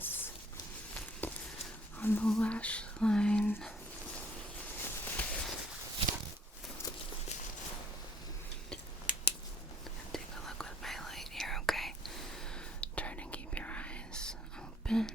this on the lash line. Take a look with my light here, okay? Try to keep your eyes open.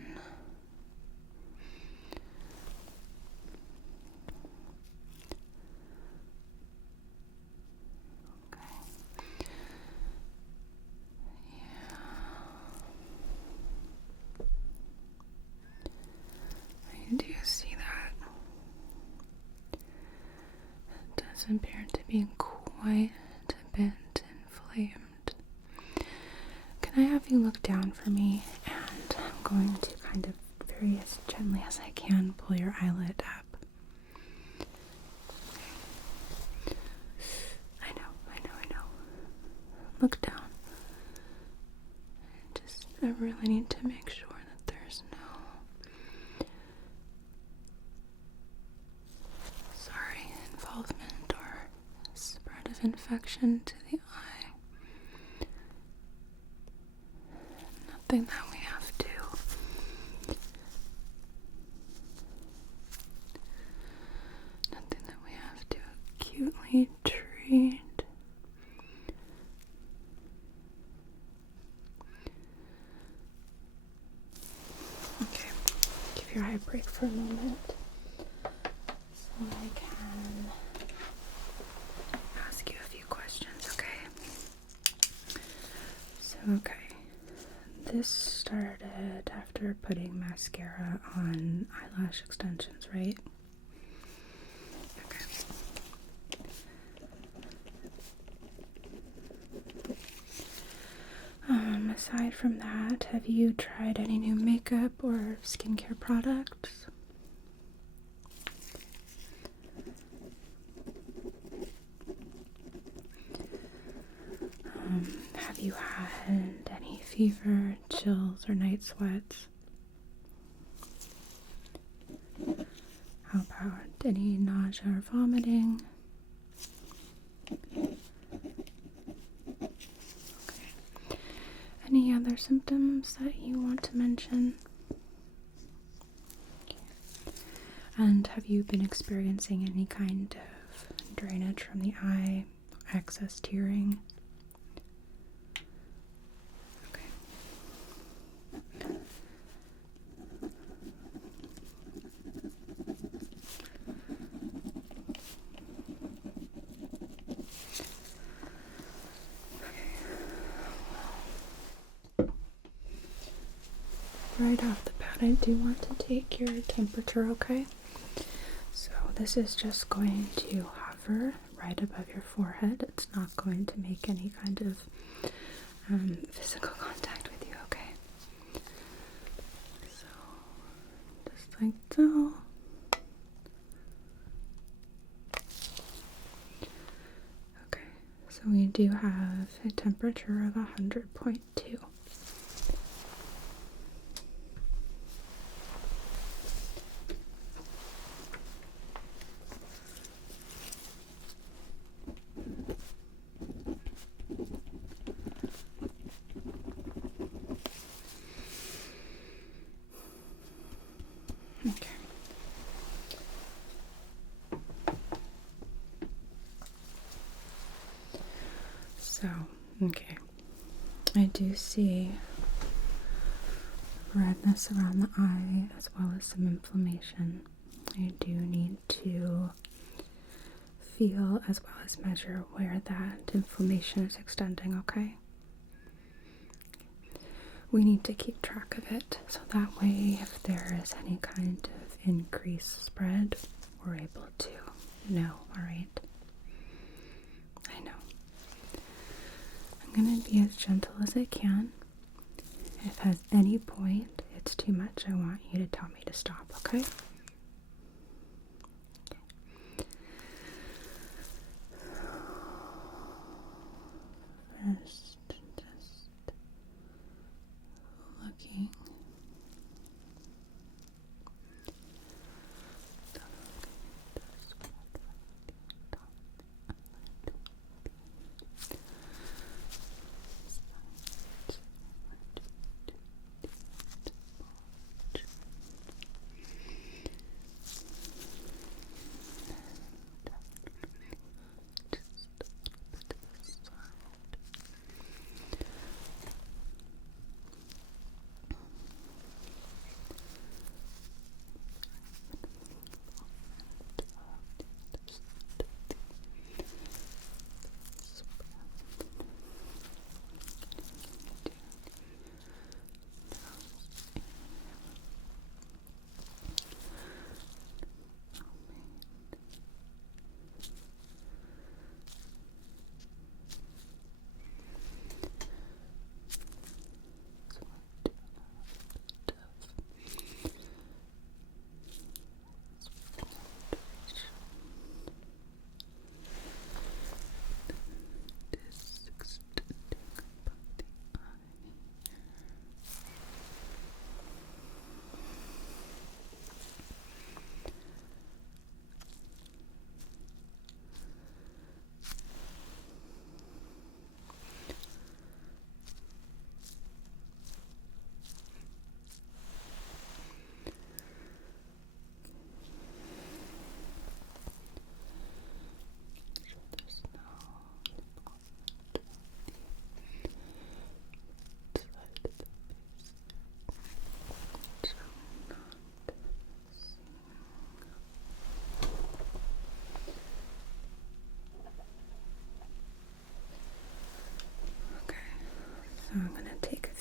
Do you see that? It does appear to be quite a bit inflamed. Can I have you look down for me? And I'm going to kind of very as gently as I can pull your eyelid up. I know. Look down. I really need to make sure that there's no involvement or spread of infection to the eye. Nothing that we have to acutely treat. Okay, give your eye a break for a moment so I can ask you a few questions, okay? This started after putting mascara on eyelash extensions, right? Okay. Aside from that, have you tried any new makeup or skincare products? Have you had any fever, chills, or night sweats? How about any nausea or vomiting? Okay. Any other symptoms that you want to mention? Okay. And have you been experiencing any kind of drainage from the eye, excess tearing? Right off the bat, I do want to take your temperature, okay? So this is just going to hover right above your forehead. It's not going to make any kind of physical contact with you, okay? So, just like so. Okay, so we do have a temperature of 100.2. Okay. So, I do see redness around the eye as well as some inflammation. I do need to feel as well as measure where that inflammation is extending, okay? We need to keep track of it so that way if there is any kind of increased spread, we're able to know, alright? I know. I'm going to be as gentle as I can. If at any point it's too much, I want you to tell me to stop, okay? First, just looking.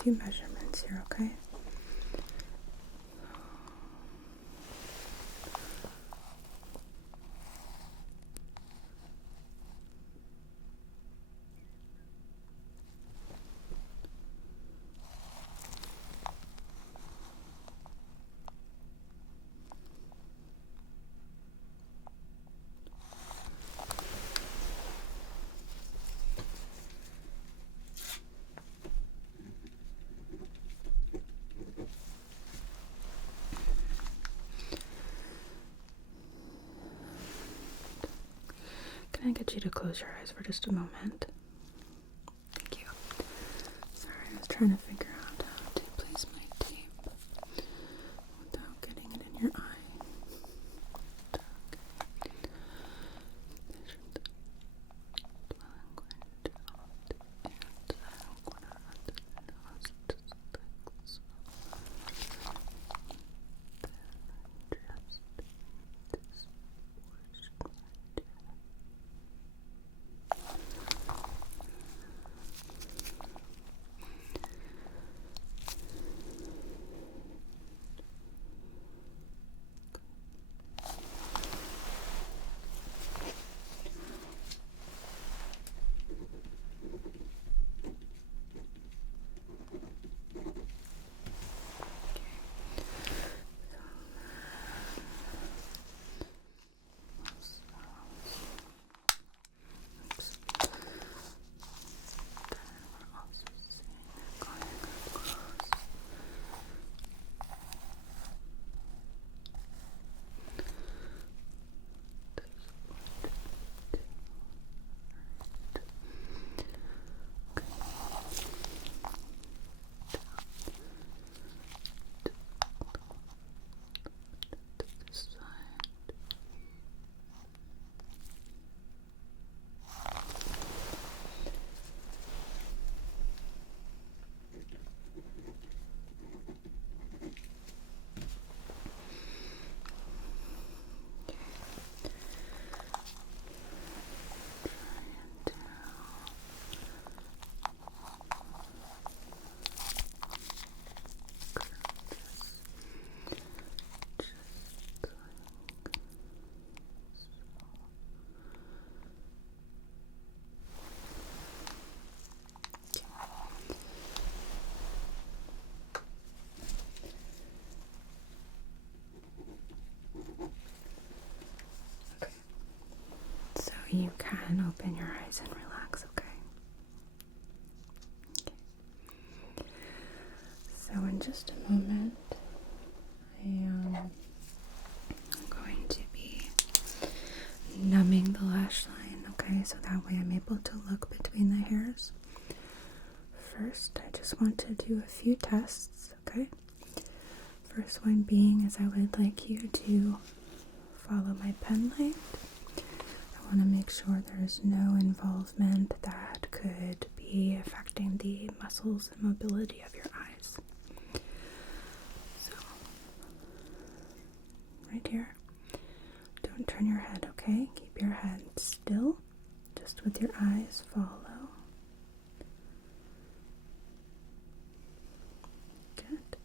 few measurements here, okay? Can I get you to close your eyes for just a moment? Thank you. Sorry, I was trying to figure out how to place my tape without getting it in your eye. You can open your eyes and relax, okay? So in just a moment, I am going to be numbing the lash line, okay? So that way I'm able to look between the hairs. First, I just want to do a few tests, okay? First one being is I would like you to follow my pen light. I want to make sure there's no involvement that could be affecting the muscles and mobility of your eyes. So, right here. Don't turn your head, okay? Keep your head still, just with your eyes follow. Good.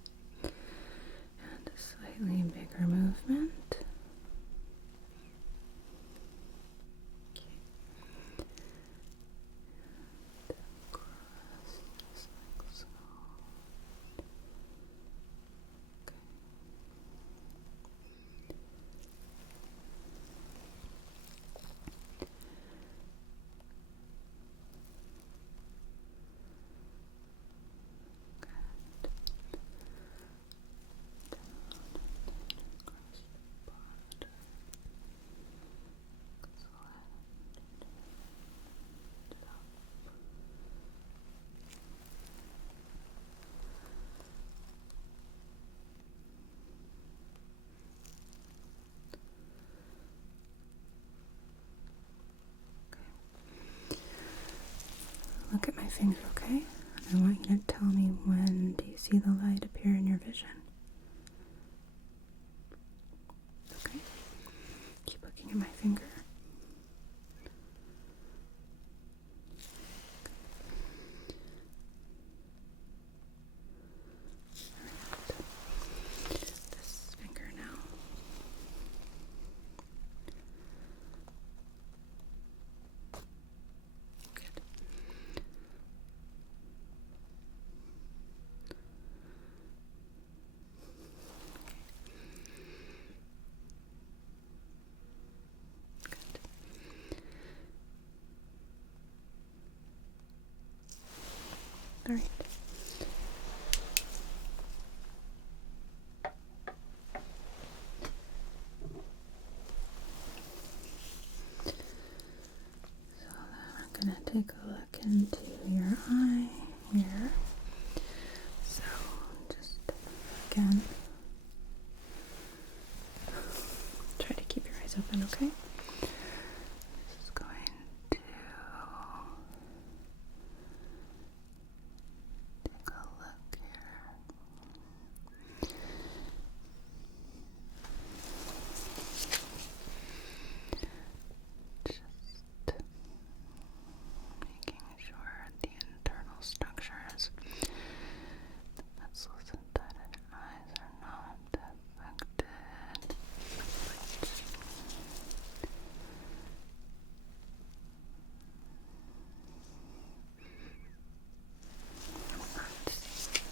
And a slightly bigger movement. Look at my finger, okay? I want you to tell me when do you see the light appear in your vision. Okay? Keep looking at my finger. take a look into your eye here. So just again, try to keep your eyes open, okay? Just going to take a look here. Just making sure the internal structures, the muscles inside of your eyes are not affected. Not seeing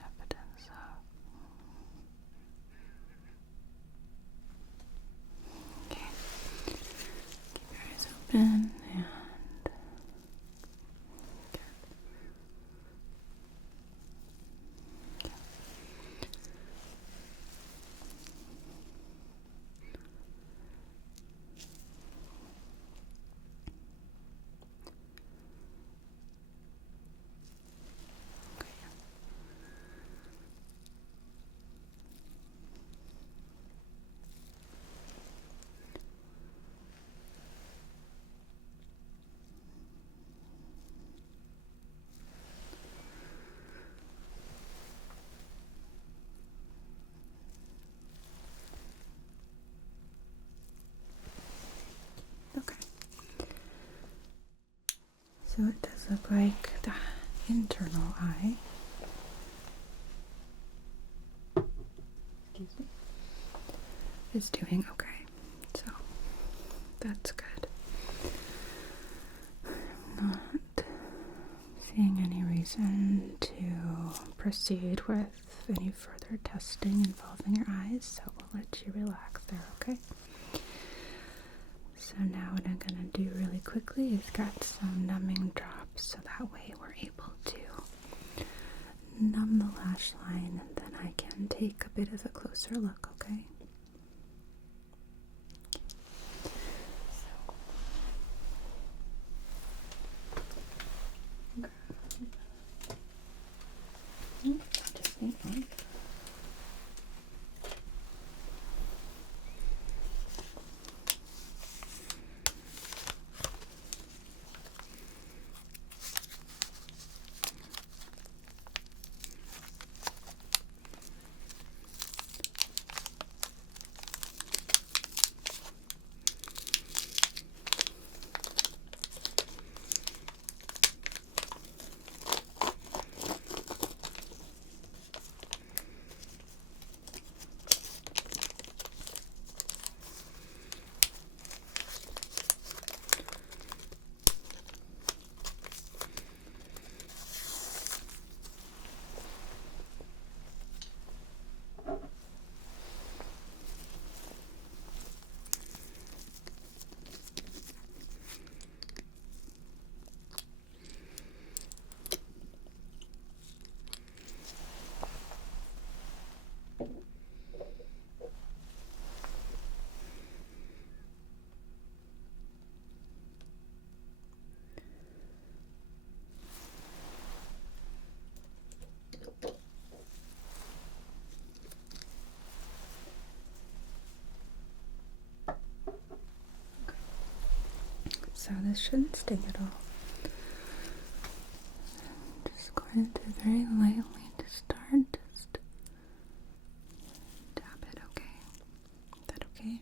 evidence of. Okay. Keep your eyes open and okay. So it does look like the internal eye, excuse me, is doing okay. So that's good. I'm not seeing any reason to proceed with any further testing involving your eyes, so we'll let you relax there, okay? So now what I'm going to do really quickly is get some numbing drops so that way we're able to numb the lash line and then I can take a bit of a closer look, okay? Just need one. So this shouldn't sting at all. I'm just going to very lightly to start, just tap it, okay? Is that okay?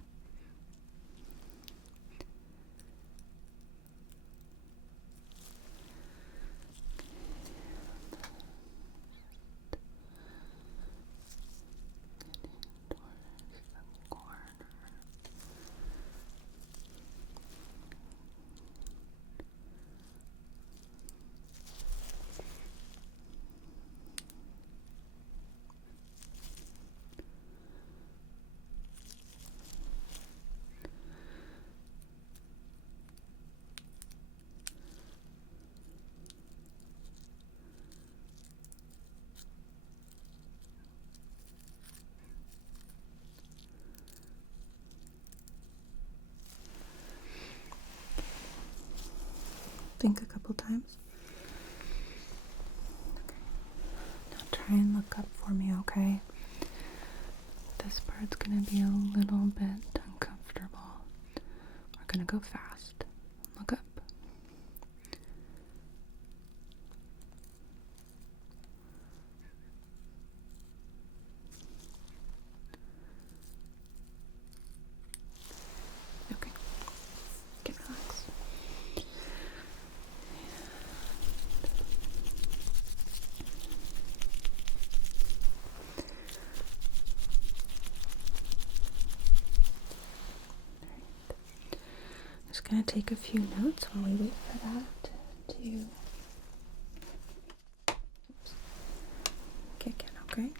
think a couple times. Okay. Now try and look up for me, okay? This part's gonna be a little bit uncomfortable. We're gonna go fast. Look up. Okay. Get relaxed. Just gonna take a few notes while we wait for that to kick in, okay?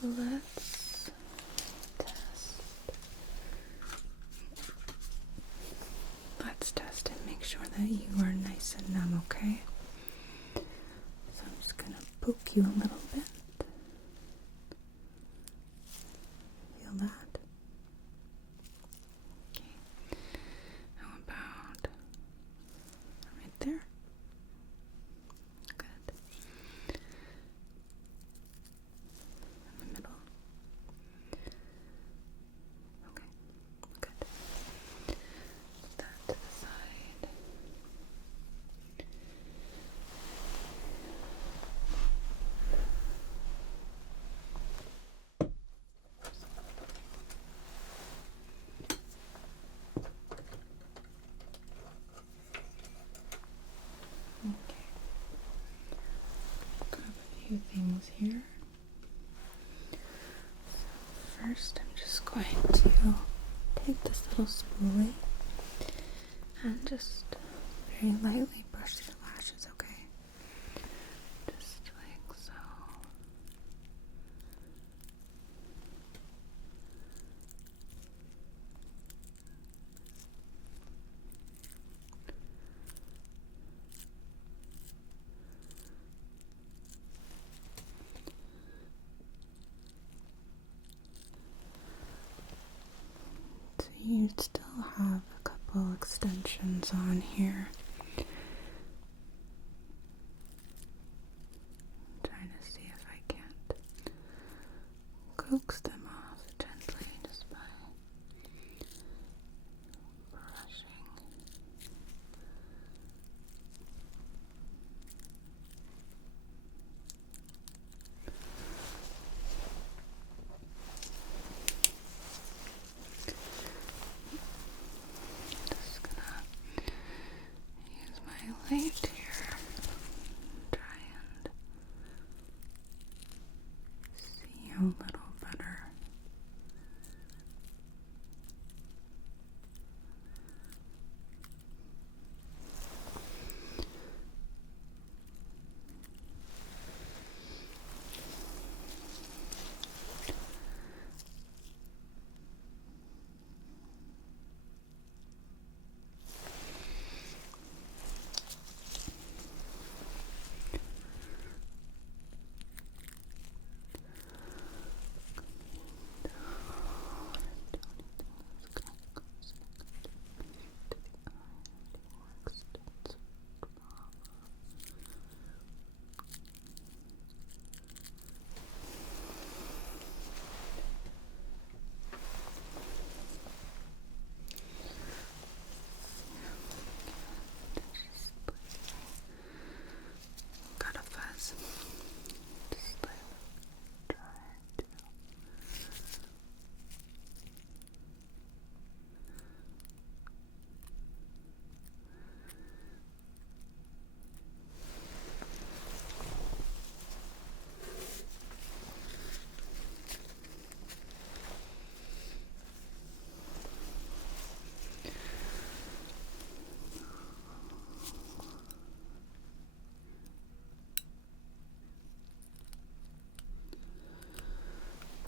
Let's test. Let's test and make sure that you are nice and numb, okay? So I'm just gonna poke you a little bit. Feel that? Okay. How about right there? Good. In the middle. Okay, good. Put that to the side. Okay. Grab a few things here. So first, I'm just going to take this little spoolie and just very lightly brush the lashes, okay? Just like so. You still have a couple extensions on here. I'm trying to see if I can't coax them off gently just by brushing. Just gonna use my light here, try and see a little better. Got a fuzz. Just try to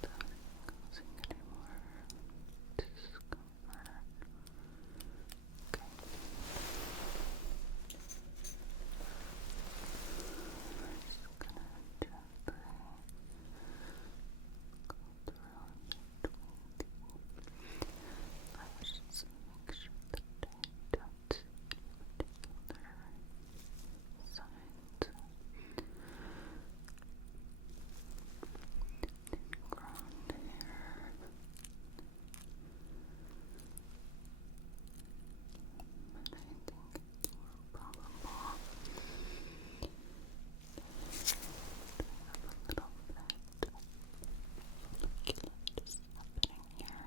causing any more discomfort. Okay. Just gonna gently go through lashes and make sure that I don't see any particular signs of ingrown hair. But I think it's more probable have a little bit of folliculitis happening here.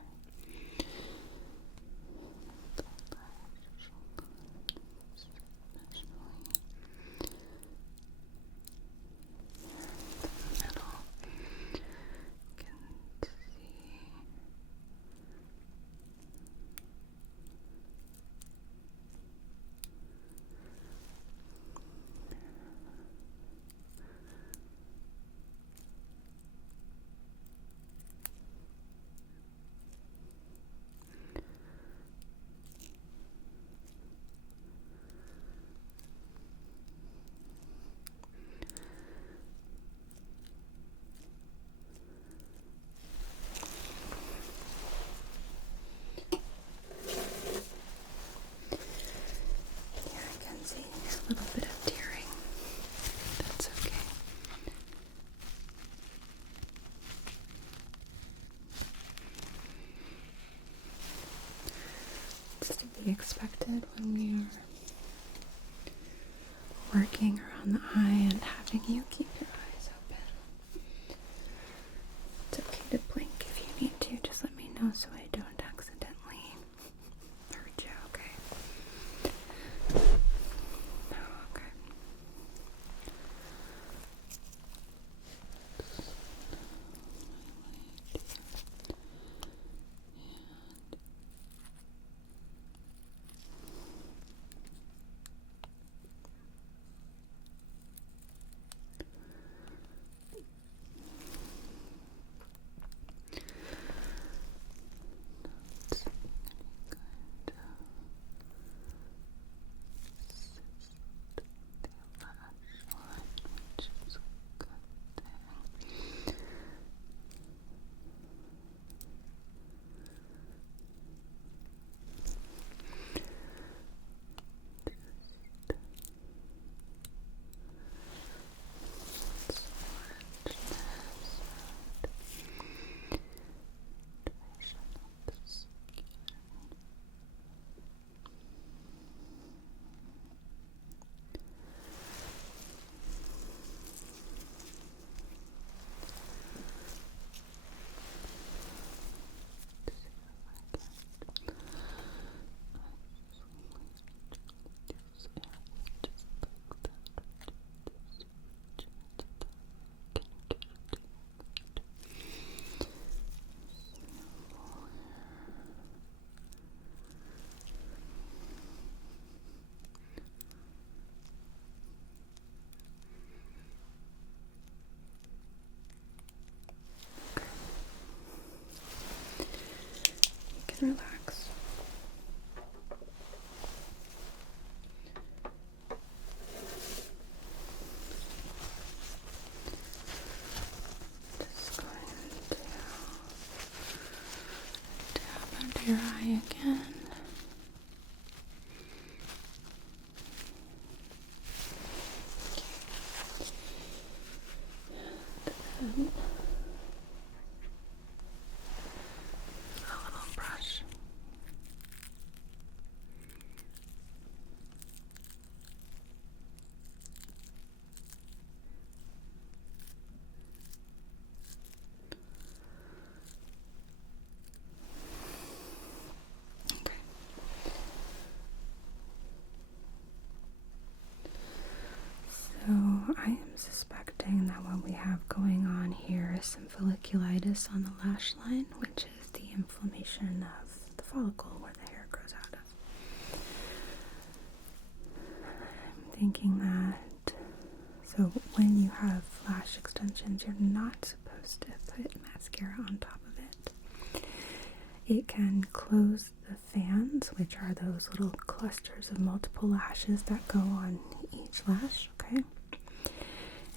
The lash, especially here in the middle, can see. Yeah, I can see a little bit of tearing. That's okay. It's to be expected when we are working around the eye and having you keep your eyes open. It's okay to blink if you need to. Just let me know so I don't accidentally hurt you, okay? Okay. relax. Just going to dab under your eye again. And then a little brush. Okay. So I am suspecting that what we have going on here is some folliculitis on the lash line, which is the inflammation of the follicle where the hair grows out of. I'm thinking that, so when you have lash extensions, you're not supposed to put mascara on top of it. It can close the fans, which are those little clusters of multiple lashes that go on each lash, okay?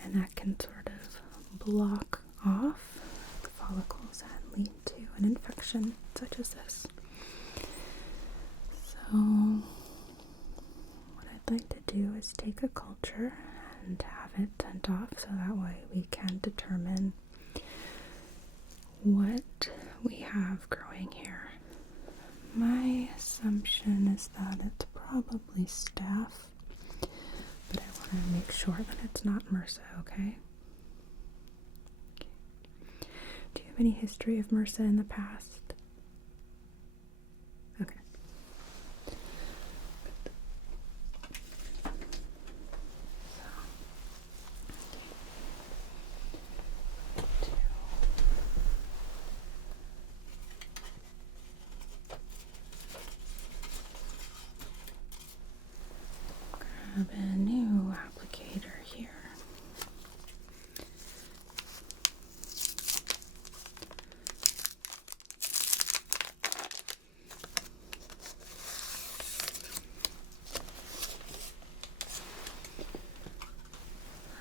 And that can sort of block off the follicles and lead to an infection such as this. So what I'd like to do is take a culture and have it sent off so that way we can determine what we have growing here. My assumption is that it's probably staph, but I want to make sure that it's not MRSA, okay? Do you have any history of MRSA in the past? Okay. Grab a new applicator here.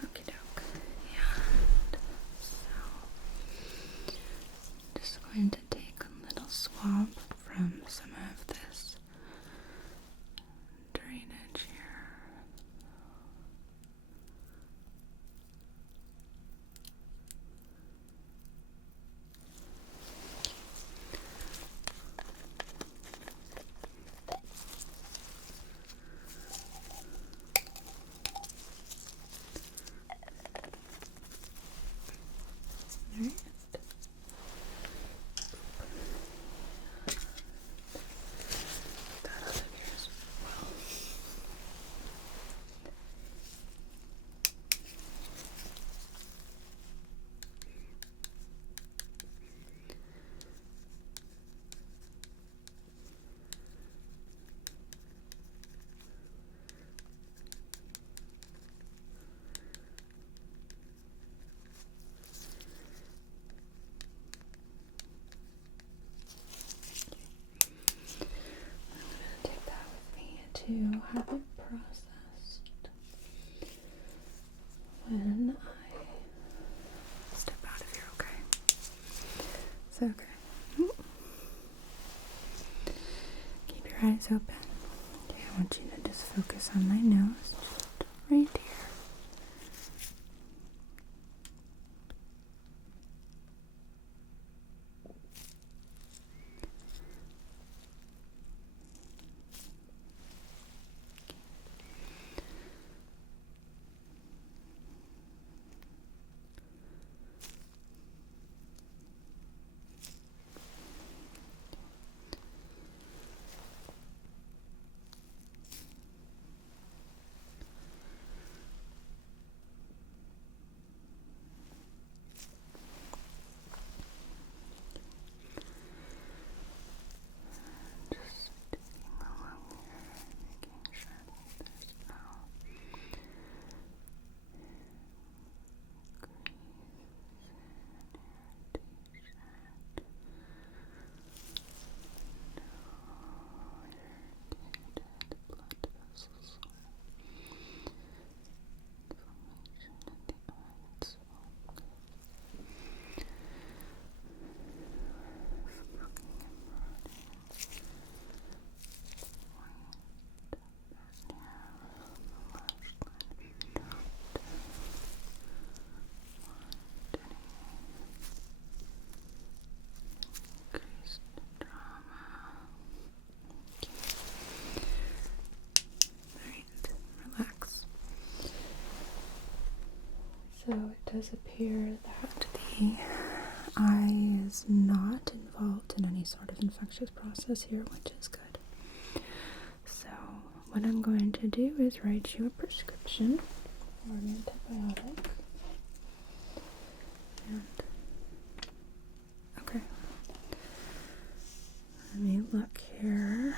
Okie doke. And so I'm just going to take a little swab from some of this drainage here. Alright. That out of here as well. Take that with me to have it processed when I step out of here, okay? So, okay. Keep your eyes open. Okay, I want you to just focus on my nose, just right here. does appear that the eye is not involved in any sort of infectious process here, which is good. So what I'm going to do is write you a prescription for an antibiotic. And okay, let me look here.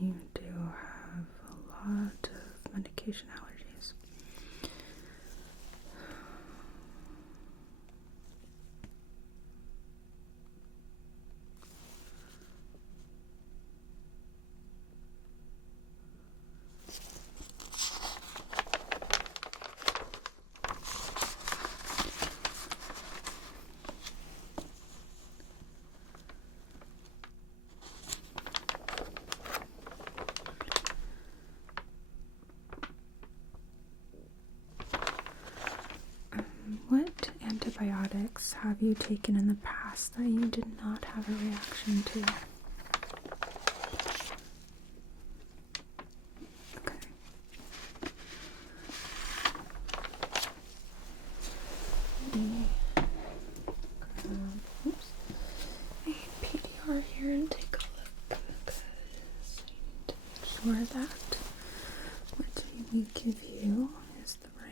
You do have a lot of medication allergies. What antibiotics have you taken in the past that you did not have a reaction to? Okay. Let me grab, a PDR here and take a look, because I need to make sure that what we give you is the right.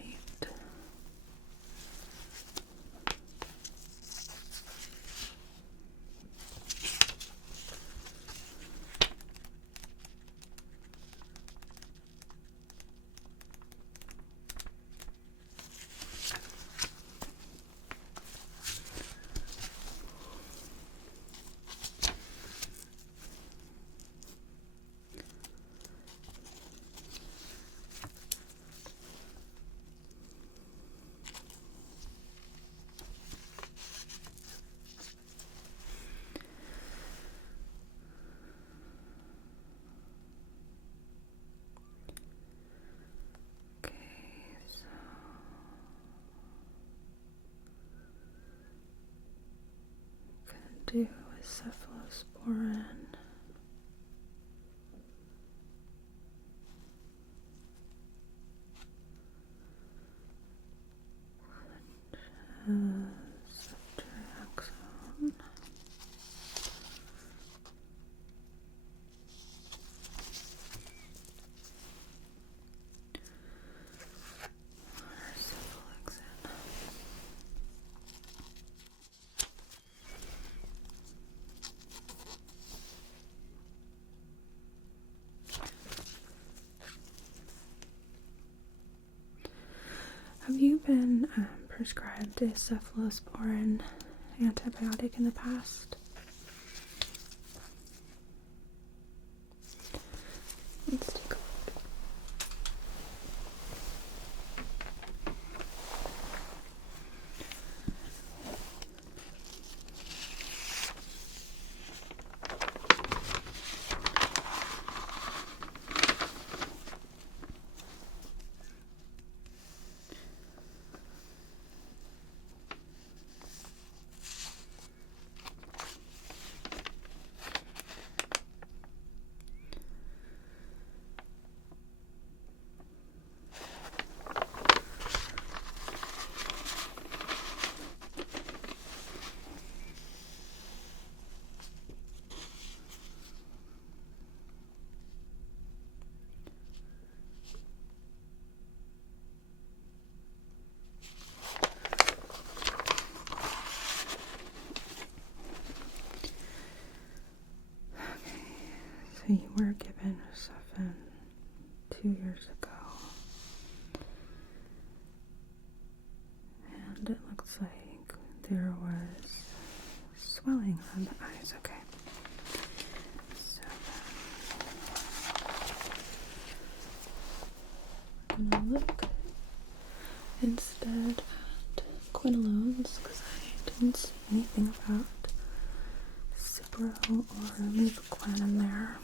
Do with cephalosporin. Ceftriaxone. Cephalexin. Have you been prescribed a cephalosporin antibiotic in the past? Let's take a look. So you were given Cephin 2 years ago, and it looks like there was swelling on the eyes. Okay. So I'm gonna look instead at quinolones, because I didn't see anything about Cipro or Mevaclan in there.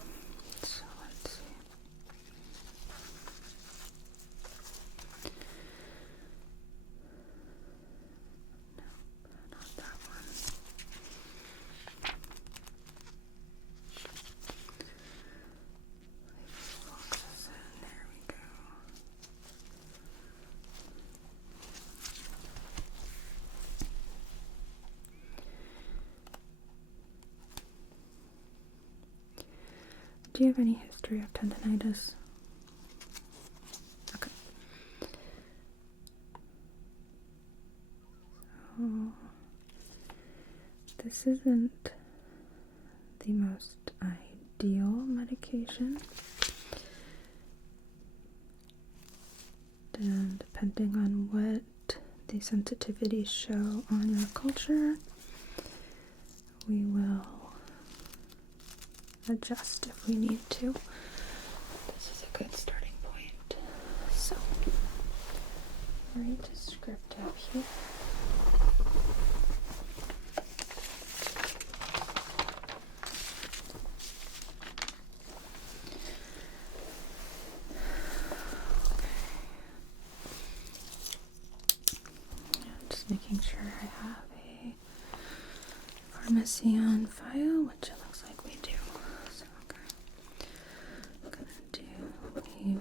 Do you have any history of tendinitis? Okay. So, this isn't the most ideal medication. And depending on what the sensitivities show on your culture, we will adjust if we need to. This is a good starting point. So, write a script up here. Just making sure I have a pharmacy on file, which it looks like we do. So, okay. I'm gonna do levofloxacin.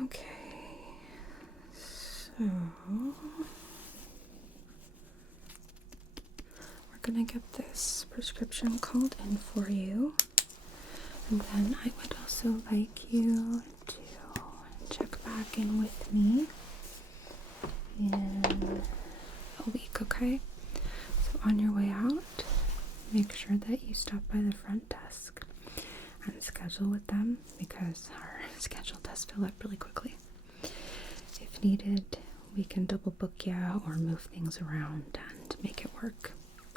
Okay, so we're gonna get this prescription called in for you, and then I would also like you to check back in with me in a week, okay? So on your way out, make sure that you stop by the front desk and schedule with them, because our schedule does fill up really quickly. If needed, we can double book you or move things around and make it work.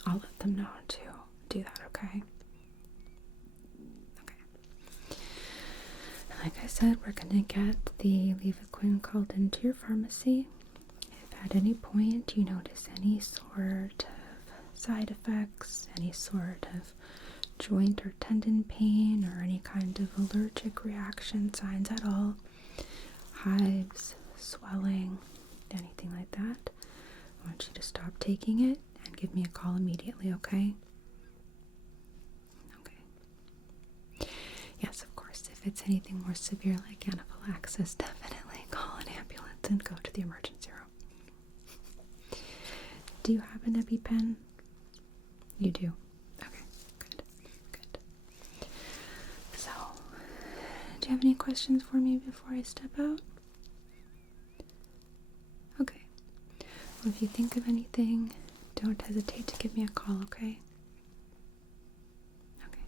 I'll let them know to do that, okay? Okay. Like I said, we're gonna get the Levaquin called into your pharmacy. If at any point you notice any sort of side effects, any sort of joint or tendon pain, or any kind of allergic reaction signs at all, hives, swelling, anything like that, I want you to stop taking it and give me a call immediately, okay? Okay. Yes, of course, if it's anything more severe like anaphylaxis, definitely call an ambulance and go to the emergency room. Do you have an EpiPen? You do? Okay, good, good. So, do you have any questions for me before I step out? Okay. Well, if you think of anything, don't hesitate to give me a call, okay? Okay.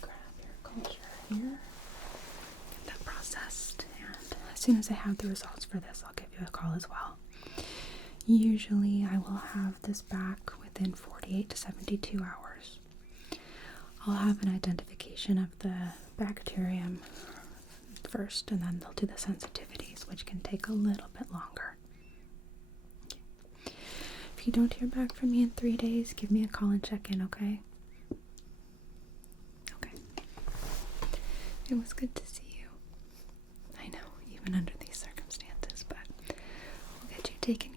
Grab your culture here. Get that processed. And as soon as I have the results for this, I'll give you a call as well. Usually I will have this back within 48 to 72 hours. I'll have an identification of the bacterium first, and then they'll do the sensitivities, which can take a little bit longer. Okay. If you don't hear back from me in 3 days, give me a call and check in, okay? Okay. It was good to see you. I know, even under these circumstances, but we'll get you taken